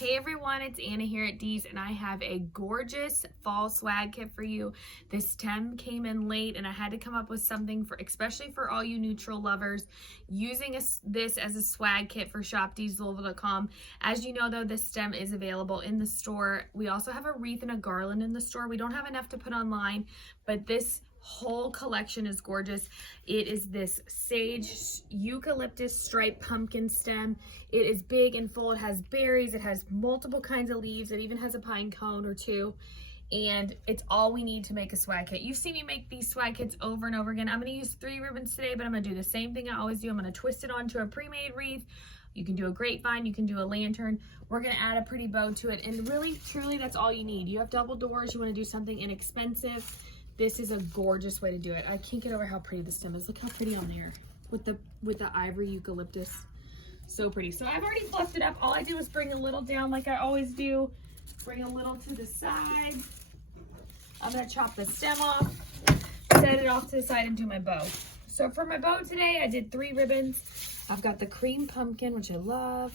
Hey everyone, it's Anna here at Dee's and I have a gorgeous fall swag kit for you. This stem came in late and I had to come up with something for, especially for all you neutral lovers, using this as a swag kit for shopdeeslouisville.com. As you know though, this stem is available in the store. We also have a wreath and a garland in the store. We don't have enough to put online, but this whole collection is gorgeous. It is this sage eucalyptus striped pumpkin stem. It is big and full. It has berries. It has multiple kinds of leaves. It even has a pine cone or two. And it's all we need to make a swag kit. You've seen me make these swag kits over and over again. I'm going to use 3 ribbons today, but I'm going to do the same thing I always do. I'm going to twist it onto a pre-made wreath. You can do a grapevine. You can do a lantern. We're going to add a pretty bow to it. And really, truly, that's all you need. You have double doors. You want to do something inexpensive. This is a gorgeous way to do it. I can't get over how pretty the stem is. Look how pretty on there with the ivory eucalyptus. So pretty. So I've already fluffed it up. All I did was bring a little down like I always do. Bring a little to the side. I'm going to chop the stem off, set it off to the side, and do my bow. So for my bow today, I did 3 ribbons. I've got the cream pumpkin, which I love.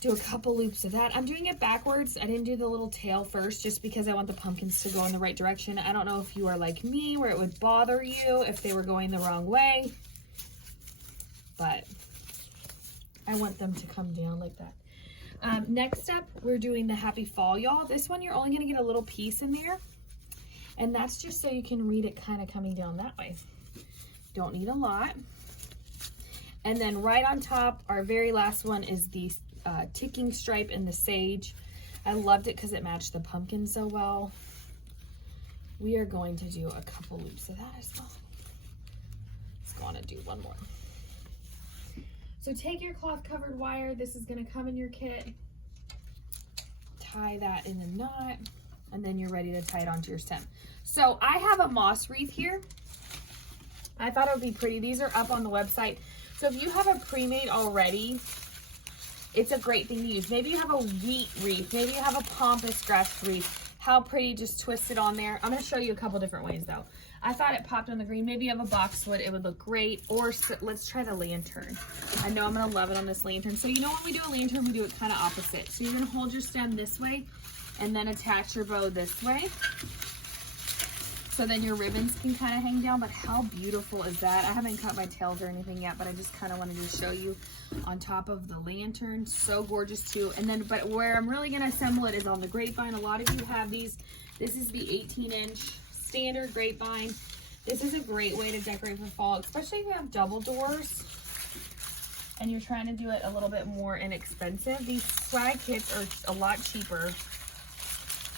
Do a couple loops of that. I'm doing it backwards. I didn't do the little tail first just because I want the pumpkins to go in the right direction. I don't know if you are like me where it would bother you if they were going the wrong way, but I want them to come down like that. Next up, we're doing the Happy Fall, y'all. This one, you're only gonna get a little piece in there, and that's just so you can read it kind of coming down that way. Don't need a lot. And then right on top, our very last one is the ticking stripe and the sage. I loved it because it matched the pumpkin so well. We are going to do a couple loops of that as well. Let's go on and do one more. So take your cloth covered wire. This is going to come in your kit. Tie that in a knot, and then you're ready to tie it onto your stem. So I have a moss wreath here. I thought it would be pretty. These are up on the website. So if you have a pre-made already, it's a great thing to use. Maybe you have a wheat wreath. Maybe you have a pampas grass wreath. How pretty, just twist it on there. I'm gonna show you a couple different ways though. I thought it popped on the green. Maybe you have a boxwood, it would look great. Or let's try the lantern. I know I'm gonna love it on this lantern. So you know when we do a lantern, we do it kind of opposite. So you're gonna hold your stem this way and then attach your bow this way. So then your ribbons can kind of hang down, but how beautiful is that? I haven't cut my tails or anything yet, but I just kind of wanted to show you on top of the lantern. So gorgeous too. And then, but where I'm really gonna assemble it is on the grapevine. A lot of you have these. This is the 18-inch standard grapevine. This is a great way to decorate for fall, especially if you have double doors and you're trying to do it a little bit more inexpensive. These swag kits are a lot cheaper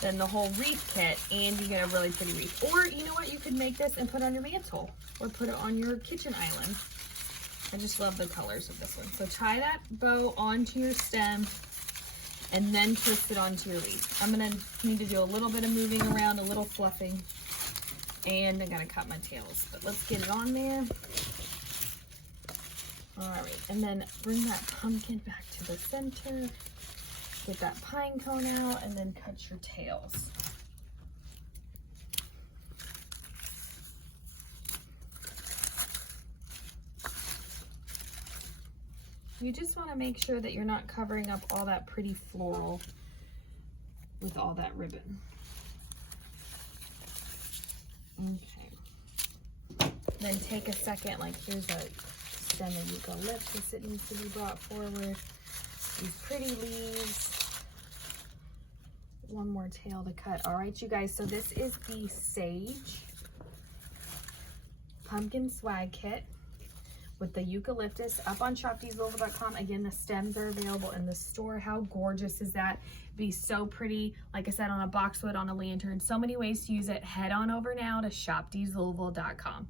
than the whole wreath kit, and you get a really pretty wreath. Or you know what, you could make this and put it on your mantle or put it on your kitchen island. I just love the colors of this one. So tie that bow onto your stem and then twist it onto your wreath. I'm gonna need to do a little bit of moving around, a little fluffing, and I gotta cut my tails, but let's get it on there. All right, and then bring that pumpkin back to the center. Get that pine cone out and then cut your tails. You just want to make sure that you're not covering up all that pretty floral with all that ribbon. Okay. Then take a second, like here's a stem of eucalyptus that needs to be brought forward. These pretty leaves. One more tail to cut. All right, you guys, so this is the Sage Pumpkin Swag Kit with the eucalyptus up on shopdeeslouisville.com. Again, the stems are available in the store. How gorgeous is that? It'd be so pretty, like I said, on a boxwood, on a lantern. So many ways to use it. Head on over now to shopdeeslouisville.com.